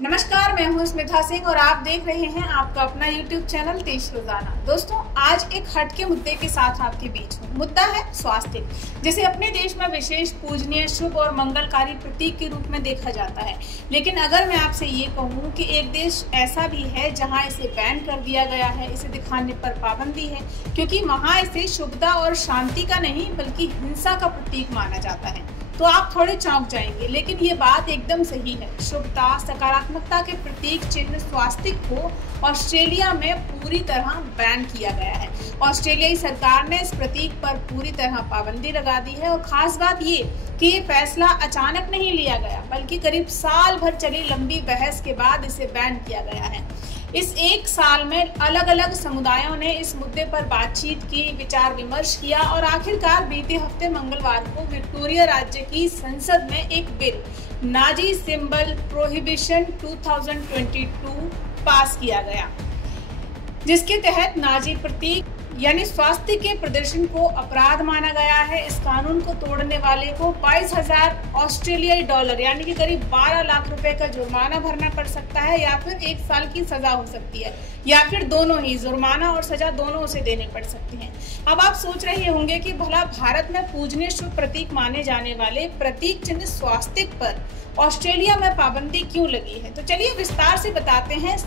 नमस्कार, मैं हूं स्मिता सिंह और आप देख रहे हैं आपका अपना YouTube चैनल देश रोजाना। दोस्तों, आज एक हटके मुद्दे के साथ आपके बीच हूं। मुद्दा है स्वास्थ्य, जिसे अपने देश में विशेष पूजनीय, शुभ और मंगलकारी प्रतीक के रूप में देखा जाता है। लेकिन अगर मैं आपसे ये कहूँ कि एक देश ऐसा भी है जहाँ इसे बैन कर दिया गया है, इसे दिखाने पर पाबंदी है, क्योंकि वहाँ इसे शुभता और शांति का नहीं बल्कि हिंसा का प्रतीक माना जाता है, तो आप थोड़े चौंक जाएंगे। लेकिन ये बात एकदम सही है। शुभता, सकारात्मकता के प्रतीक चिन्ह स्वास्तिक को ऑस्ट्रेलिया में पूरी तरह बैन किया गया है। ऑस्ट्रेलियाई सरकार ने इस प्रतीक पर पूरी तरह पाबंदी लगा दी है। और खास बात ये कि ये फैसला अचानक नहीं लिया गया, बल्कि करीब साल भर चली लंबी बहस के बाद इसे बैन किया गया है। इस एक साल में अलग अलग समुदायों ने इस मुद्दे पर बातचीत की, विचार विमर्श किया और आखिरकार बीते हफ्ते मंगलवार को विक्टोरिया राज्य की संसद में एक बिल नाजी सिंबल प्रोहिबिशन 2022 पास किया गया, जिसके तहत नाजी प्रतीक यानी स्वास्तिक के प्रदर्शन को अपराध माना गया है। इस कानून को तोड़ने वाले को 22,000 ऑस्ट्रेलियाई डॉलर यानी कि करीब 12 लाख रुपए का जुर्माना भरना पड़ सकता है, या फिर 1 साल की सजा हो सकती है, या फिर दोनों ही, जुर्माना और सजा दोनों उसे देने पड़ सकती हैं। अब आप सोच रहे होंगे कि भला भारत में पूजनीय शुभ प्रतीक माने जाने वाले प्रतीक चिन्ह स्वास्तिक पर ऑस्ट्रेलिया में पाबंदी क्यों लगी है। तो चलिए विस्तार से बताते हैं इस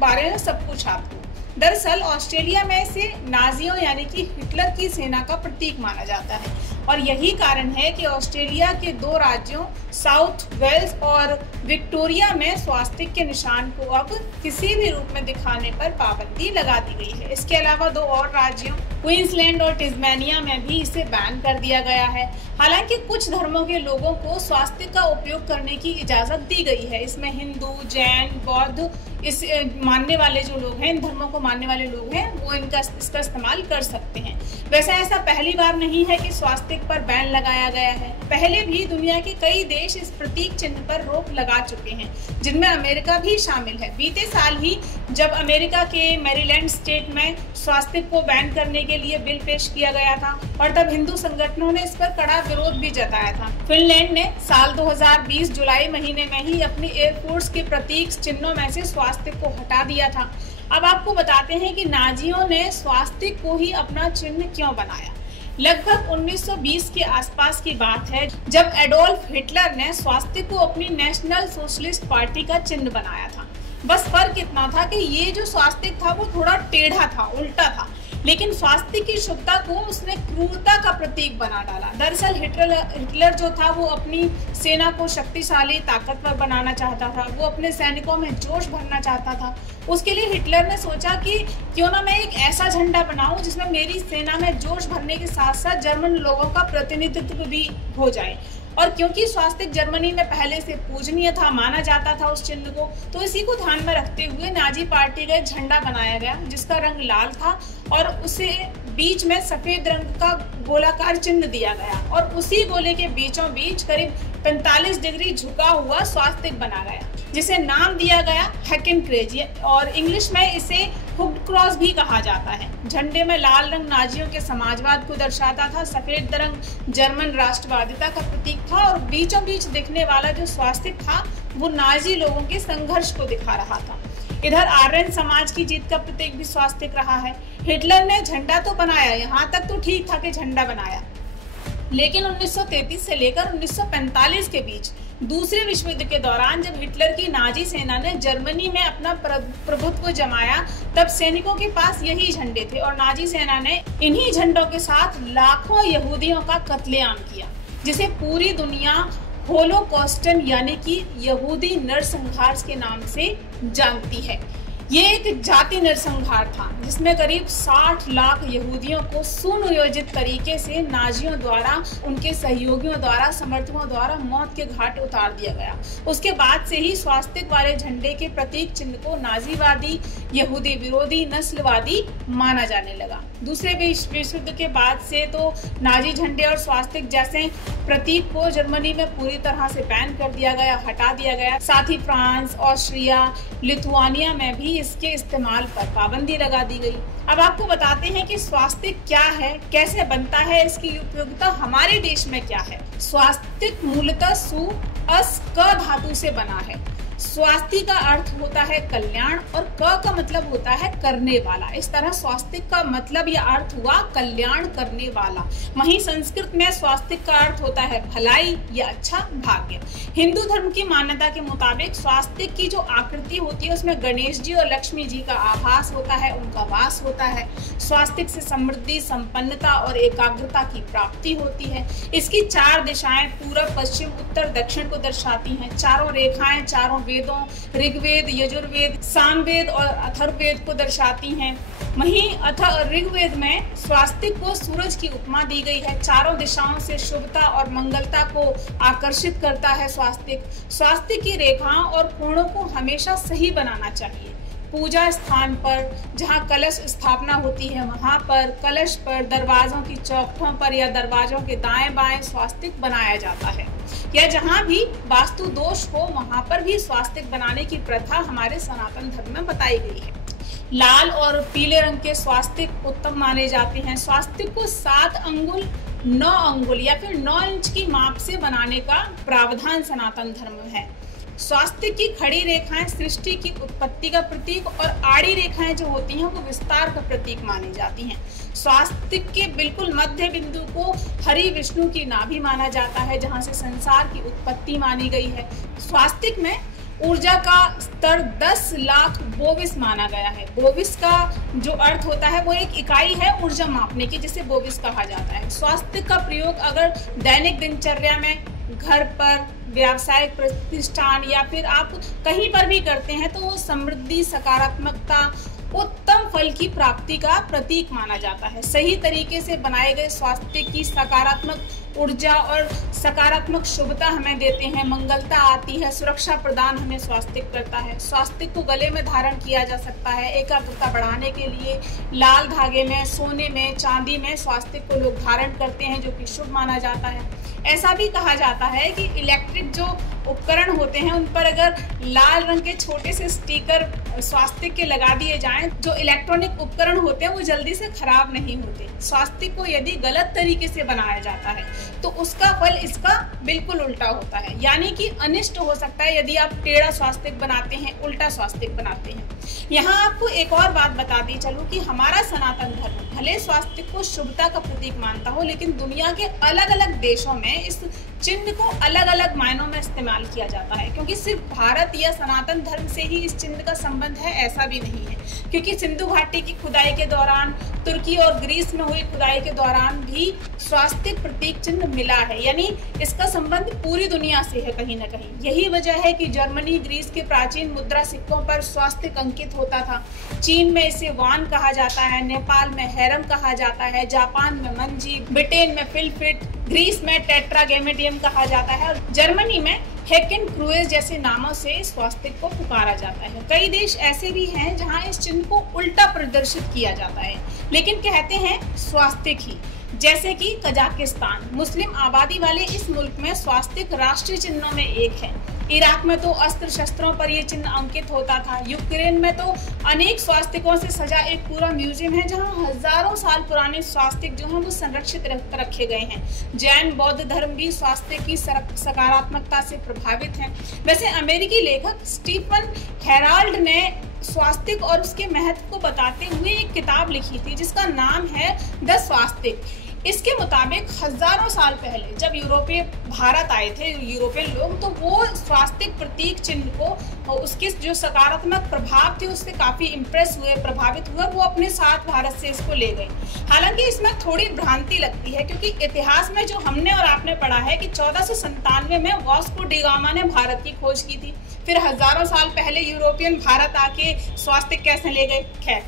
बारे में सब कुछ आपको। दरअसल ऑस्ट्रेलिया में इसे नाजियों यानी कि हिटलर की सेना का प्रतीक माना जाता है, और यही कारण है कि ऑस्ट्रेलिया के 2 राज्यों साउथ वेल्स और विक्टोरिया में स्वास्तिक के निशान को अब किसी भी रूप में दिखाने पर पाबंदी लगा दी गई है। इसके अलावा 2 और राज्यों क्वींसलैंड और टिस्मेनिया में भी इसे बैन कर दिया गया है। हालांकि कुछ धर्मों के लोगों को स्वास्तिक का उपयोग करने की इजाजत दी गई है। इसमें हिंदू, जैन, बौद्ध, इस मानने वाले जो लोग हैं, इन धर्मों को मानने वाले लोग हैं, वो इसका इस्तेमाल कर सकते हैं। वैसे ऐसा पहली बार नहीं है कि स्वास्तिक पर बैन लगाया गया है। पहले भी दुनिया के कई देश इस प्रतीक चिन्ह पर रोक लगा चुके हैं, जिनमें अमेरिका भी शामिल है। बीते साल ही जब अमेरिका के मैरीलैंड स्टेट में स्वास्तिक को बैन करने के लिए बिल पेश किया गया था, और तब हिंदू संगठनों ने इस पर कड़ा विरोध भी जताया था। फिनलैंड ने साल 2020 जुलाई महीने में ही अपनी एयरफोर्स के प्रतीक चिन्हों में से स्वास्तिक को हटा दिया था। अब आपको बताते हैं कि नाजियों ने स्वास्तिक को ही अपना चिन्ह क्यों बनाया। लगभग 1920 के आसपास की बात है, जब एडोल्फ हिटलर ने स्वास्तिक को अपनी नेशनल सोशलिस्ट पार्टी का चिन्ह बनाया था। बस फर्क इतना था कि ये जो स्वास्तिक था वो थोड़ा टेढ़ा था, उल्टा था, लेकिन स्वास्तिक की शुभता को उसने क्रूरता का प्रतीक बना डाला। दरअसल हिटलर जो था वो अपनी सेना को शक्तिशाली, ताकतवर बनाना चाहता था। वो अपने सैनिकों में जोश भरना चाहता था। उसके लिए हिटलर ने सोचा कि क्यों ना मैं एक ऐसा झंडा बनाऊं जिसमें मेरी सेना में जोश भरने के साथ साथ जर्मन लोगों का प्रतिनिधित्व भी हो जाए। और क्योंकि स्वास्तिक जर्मनी में पहले से पूजनीय था, माना जाता था उस चिन्ह को, तो इसी को ध्यान में रखते हुए नाजी पार्टी का एक झंडा बनाया गया, जिसका रंग लाल था और उसे बीच में सफेद रंग का गोलाकार चिन्ह दिया गया, और उसी गोले के बीचों बीच करीब 45 डिग्री झुका हुआ स्वास्तिक बना गया, जिसे नाम दिया गया हैकेनक्रेज, और इंग्लिश में इसे हुक्ड क्रॉस भी कहा जाता है। झंडे में लाल रंग नाजियों के समाजवाद को दर्शाता था, सफेद रंग जर्मन राष्ट्रवादिता का प्रतीक था, और बीचों बीच दिखने वाला जो स्वास्तिक था वो नाजी लोगों के संघर्ष को दिखा रहा था। इधर आर्यन समाज की जीत का प्रतीक भी स्वास्तिक रहा है। हिटलर ने झंडा तो बनाया, यहाँ तक तो ठीक था कि झंडा बनाया, लेकिन 1933 से लेकर 1945 के बीच दूसरे विश्व युद्ध के दौरान जब हिटलर की नाजी सेना ने जर्मनी में अपना प्रभुत्व जमाया, तब सैनिकों के पास यही झंडे थे, और नाजी सेना ने इन्हीं झंडों के साथ लाखों यहूदियों का कत्लेआम किया, जिसे पूरी दुनिया होलोकॉस्टन यानी कि यहूदी नरसंहार के नाम से जानती है। ये एक जाति नरसंहार था, जिसमें करीब 60 लाख यहूदियों को सुनियोजित तरीके से नाजियों द्वारा, उनके सहयोगियों द्वारा, समर्थकों द्वारा मौत के घाट उतार दिया गया। उसके बाद से ही स्वास्तिक वाले झंडे के प्रतीक चिन्ह को नाजीवादी, यहूदी विरोधी, नस्लवादी माना जाने लगा। दूसरे विश्व युद्ध के बाद से तो नाजी झंडे और स्वास्तिक जैसे प्रतीक को जर्मनी में पूरी तरह से बैन कर दिया गया, हटा दिया गया। साथ ही फ्रांस, ऑस्ट्रिया, लिथुआनिया में भी इसके इस्तेमाल पर पाबंदी लगा दी गई। अब आपको बताते हैं कि स्वास्तिक क्या है, कैसे बनता है, इसकी उपयोगिता हमारे देश में क्या है। स्वास्तिक मूलतः सु अस क धातु से बना है। स्वास्ति का अर्थ होता है कल्याण और क का मतलब होता है करने वाला। इस तरह स्वास्तिक का मतलब या अर्थ हुआ कल्याण करने वाला। वहीं संस्कृत में स्वास्तिक का अर्थ होता है भलाई या अच्छा भाग्य। हिंदू धर्म की मान्यता के मुताबिक स्वास्तिक की जो आकृति होती है उसमें गणेश जी और लक्ष्मी जी का आभास होता है, उनका वास होता है। स्वास्तिक से समृद्धि, संपन्नता और एकाग्रता की प्राप्ति होती है। इसकी 4 दिशाएं पूर्व, पश्चिम, उत्तर, दक्षिण को दर्शाती हैं। चारों रेखाएं चारों वेदों ऋग्वेद, यजुर्वेद, सामवेद और अथर्ववेद को दर्शाती हैं। वहीं ऋग्वेद में स्वास्तिक को सूरज की उपमा दी गई है। चारों दिशाओं से शुभता और मंगलता को आकर्षित करता है स्वास्तिक। स्वास्तिक की रेखाओं और कोणों को हमेशा सही बनाना चाहिए। पूजा स्थान पर जहाँ कलश स्थापना होती है वहां पर, कलश पर, दरवाजों की चौखटों पर या दरवाजों के दाएं बाएं स्वास्तिक बनाया जाता है। या जहाँ भी वास्तु दोष हो वहां पर भी स्वास्तिक बनाने की प्रथा हमारे सनातन धर्म में बताई गई है। लाल और पीले रंग के स्वास्तिक उत्तम माने जाते हैं। स्वास्तिक को 7 अंगुल, 9 अंगुल या फिर 9 इंच की माप से बनाने का प्रावधान सनातन धर्म में है। स्वास्तिक की खड़ी रेखाएं सृष्टि की उत्पत्ति का प्रतीक और आड़ी रेखाएं जो होती हैं वो विस्तार का प्रतीक मानी जाती हैं। स्वास्तिक के बिल्कुल मध्य बिंदु को हरि विष्णु की नाभि माना जाता है, जहां से संसार की उत्पत्ति मानी गई है। स्वास्तिक में ऊर्जा का स्तर 10 लाख बोविस माना गया है। बोविस का जो अर्थ होता है वो एक इकाई है ऊर्जा मापने की, जिसे बोविस कहा जाता है। स्वास्तिक का प्रयोग अगर दैनिक दिनचर्या में, घर पर, व्यावसायिक प्रतिष्ठान या फिर आप कहीं पर भी करते हैं तो वो समृद्धि, सकारात्मकता, उत्तम फल की प्राप्ति का प्रतीक माना जाता है। सही तरीके से बनाए गए स्वास्तिक की सकारात्मक ऊर्जा और सकारात्मक शुभता हमें देते हैं, मंगलता आती है, सुरक्षा प्रदान हमें स्वास्तिक करता है। स्वास्तिक को गले में धारण किया जा सकता है। एकाग्रता बढ़ाने के लिए लाल धागे में, सोने में, चांदी में स्वास्तिक को लोग धारण करते हैं, जो कि शुभ माना जाता है। ऐसा भी कहा जाता है कि इलेक्ट्रिक जो उपकरण होते हैं उन पर अगर लाल रंग के छोटे से स्टिकर स्वास्तिक के लगा दिए जाएं, जो इलेक्ट्रॉनिक उपकरण होते हैं वो जल्दी से खराब नहीं होते। स्वास्तिक को यदि गलत तरीके से बनाया जाता है तो उसका फल इसका बिल्कुल उल्टा होता है, यानी कि अनिष्ट हो सकता है यदि आप टेढ़ा स्वास्तिक बनाते हैं, उल्टा स्वास्तिक बनाते हैं। यहाँ आपको एक और बात बताती चलूं कि हमारा सनातन धर्म भले स्वास्तिक को शुभता का प्रतीक मानता हो, लेकिन दुनिया के अलग अलग देशों में इस चिन्ह को अलग अलग मायनों में इस्तेमाल किया जाता है, क्योंकि सिर्फ भारत या सनातन धर्म से ही इस चिन्ह का संबंध है ऐसा भी नहीं है। क्योंकि सिंधु घाटी की खुदाई के दौरान, तुर्की और ग्रीस में हुई खुदाई के दौरान भी स्वास्तिक प्रतीक चिन्ह मिला है, यानी इसका संबंध पूरी दुनिया से है कहीं ना कहीं। यही वजह है कि जर्मनी, ग्रीस के प्राचीन मुद्रा सिक्कों पर स्वास्तिक अंकित होता था। चीन में इसे वान कहा जाता है, नेपाल में हैरम कहा जाता है, जापान में मंजी, ब्रिटेन में फिलफिट, ग्रीस में टेट्रागेमेडियम कहा जाता है और जर्मनी में हेकेन क्रूएज जैसे नामों से स्वास्तिक को पुकारा जाता है। कई देश ऐसे भी हैं जहां इस चिन्ह को उल्टा प्रदर्शित किया जाता है, लेकिन कहते हैं स्वास्तिक ही, जैसे कि कजाकिस्तान। मुस्लिम आबादी वाले इस मुल्क में स्वास्तिक राष्ट्रीय चिन्हों में एक है। इराक में तो अस्त्र शस्त्रों पर यह चिन्ह अंकित होता था। यूक्रेन में तो अनेक स्वास्तिकों से सजा एक पूरा म्यूजियम है, जहां हजारों साल पुराने स्वास्तिक जो हैं वो संरक्षित रखे गए हैं। जैन बौद्ध धर्म भी स्वास्तिक की सकारात्मकता से प्रभावित हैं। वैसे अमेरिकी लेखक स्टीफन हेराल्ड ने स्वास्तिक और उसके महत्व को बताते हुए एक किताब लिखी थी जिसका नाम है द स्वास्तिक। इसके मुताबिक हजारों साल पहले जब यूरोपीय भारत आए थे यूरोपियन लोग, तो वो स्वास्तिक प्रतीक चिन्ह को, उसके जो सकारात्मक प्रभाव थे उससे काफी इम्प्रेस हुए, प्रभावित हुए, वो अपने साथ भारत से इसको ले गए। हालांकि इसमें थोड़ी भ्रांति लगती है, क्योंकि इतिहास में जो हमने और आपने पढ़ा है कि 1497 में वास्को डी गामा ने भारत की खोज की थी। फिर हजारों साल पहले यूरोपियन भारत आके स्वास्तिक कैसे ले गए। खैर,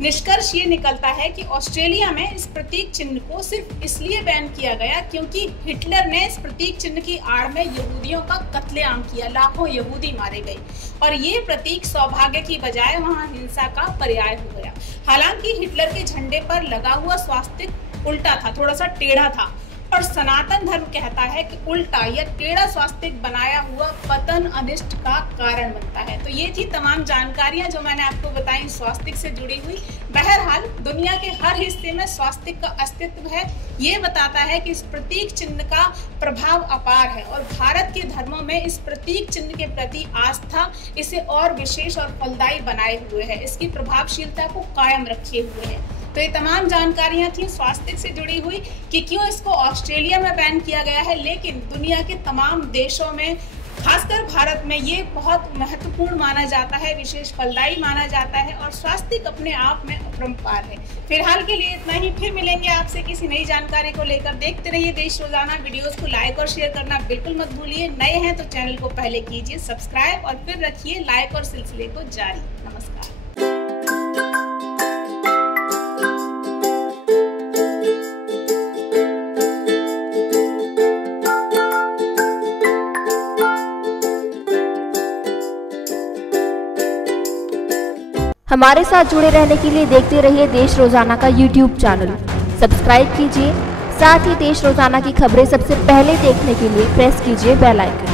निष्कर्ष ये निकलता है कि ऑस्ट्रेलिया में इस प्रतीक चिन्ह को सिर्फ इसलिए बैन किया गया क्योंकि हिटलर ने इस प्रतीक चिन्ह की आड़ में यहूदियों का कत्लेआम किया, लाखों यहूदी मारे गए और ये प्रतीक सौभाग्य की बजाय वहां हिंसा का पर्याय हो गया। हालांकि हिटलर के झंडे पर लगा हुआ स्वास्तिक उल्टा था, थोड़ा सा टेढ़ा था पर सनातन धर्म कहता है कि उल्टा या टेढ़ा स्वास्तिक बनाया हुआ पतन अनिष्ट का कारण बनता है। तो ये थी तमाम जानकारियां जो मैंने आपको बताई स्वास्तिक से जुड़ी हुई। बहरहाल दुनिया के हर हिस्से में स्वास्तिक का अस्तित्व है। ये बताता है कि इस प्रतीक चिन्ह का प्रभाव अपार है और भारत के धर्मों में इस प्रतीक चिन्ह के प्रति आस्था इसे और विशेष और फलदायी बनाए हुए है, इसकी प्रभावशीलता को कायम रखे हुए है। तो ये तमाम जानकारियां थी स्वास्तिक से जुड़ी हुई कि क्यों इसको ऑस्ट्रेलिया में बैन किया गया है, लेकिन दुनिया के तमाम देशों में खासकर भारत में ये बहुत महत्वपूर्ण माना जाता है, विशेष फलदायी माना जाता है और स्वास्तिक अपने आप में अपरंपार है। फिलहाल के लिए इतना ही, फिर मिलेंगे आपसे किसी नई जानकारी को लेकर। देखते रहिए देश रोजाना। वीडियोस को लाइक और शेयर करना बिल्कुल मत भूलिए। नए हैं तो चैनल को पहले कीजिए सब्सक्राइब और फिर रखिए लाइक और सिलसिले को जारी। नमस्कार। हमारे साथ जुड़े रहने के लिए देखते रहिए देश रोजाना का YouTube चैनल। सब्सक्राइब कीजिए, साथ ही देश रोजाना की खबरें सबसे पहले देखने के लिए प्रेस कीजिए बेल आइकन।